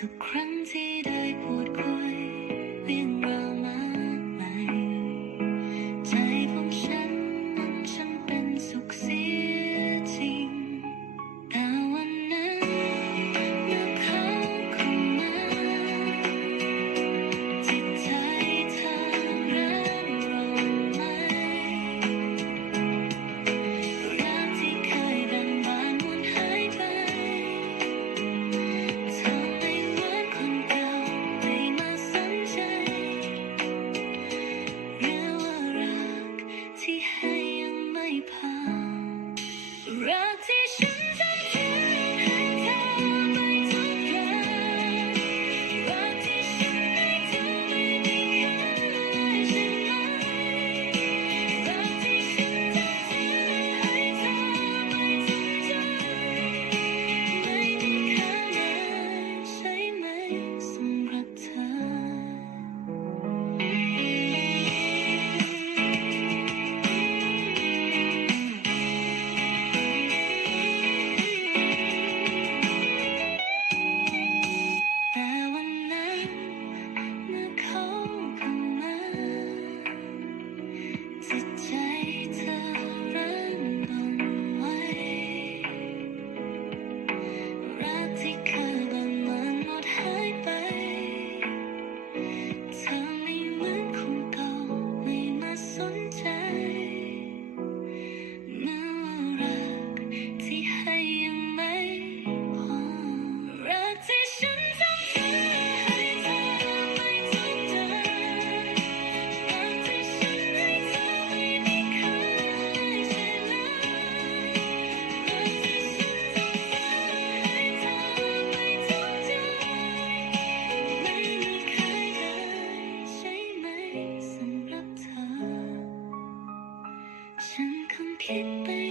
to cry. keep me.